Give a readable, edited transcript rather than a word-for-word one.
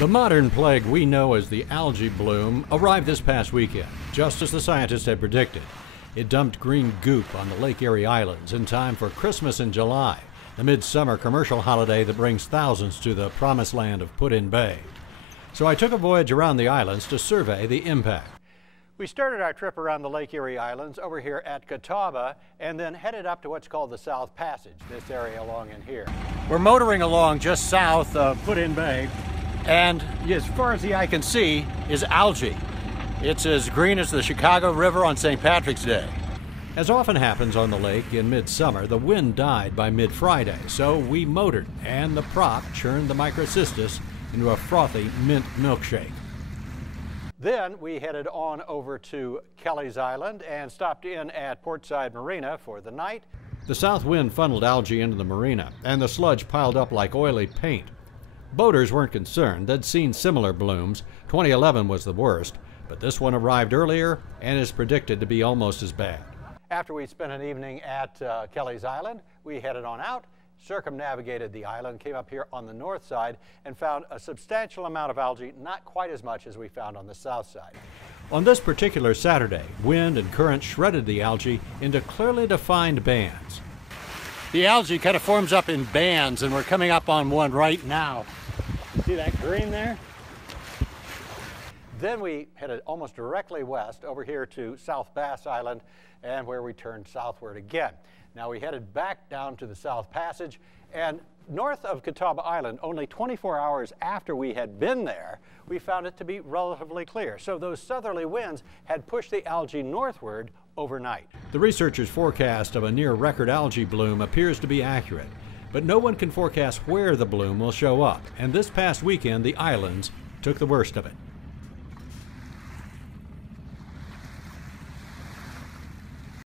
The modern plague we know as the algae bloom arrived this past weekend, just as the scientists had predicted. It dumped green goop on the Lake Erie Islands in time for Christmas in July, the midsummer commercial holiday that brings thousands to the promised land of Put-in Bay. So I took a voyage around the islands to survey the impact. We started our trip around the Lake Erie Islands over here at Catawba and then headed up to what's called the South Passage, this area along in here. We're motoring along just south of Put-in Bay, and as far as the eye can see is algae. It's as green as the Chicago River on St. Patrick's Day. As often happens on the lake in midsummer, the wind died by mid-Friday, so we motored, and the prop churned the microcystis into a frothy mint milkshake. Then we headed on over to Kelly's Island and stopped in at Portside Marina for the night. The south wind funneled algae into the marina, and the sludge piled up like oily paint. Boaters weren't concerned. They'd seen similar blooms. 2011 was the worst, but this one arrived earlier and is predicted to be almost as bad. After we spent an evening at Kelly's Island, we headed on out, circumnavigated the island, came up here on the north side, and found a substantial amount of algae, not quite as much as we found on the south side. On this particular Saturday, wind and current shredded the algae into clearly defined bands. The algae kind of forms up in bands, and we're coming up on one right now. You see that green there? Then we headed almost directly west over here to South Bass Island, and where we turned southward again. Now we headed back down to the South Passage, and north of Catawba Island, only 24 hours after we had been there, we found it to be relatively clear. So those southerly winds had pushed the algae northward overnight. The researchers' forecast of a near-record algae bloom appears to be accurate, but no one can forecast where the bloom will show up, and this past weekend the islands took the worst of it.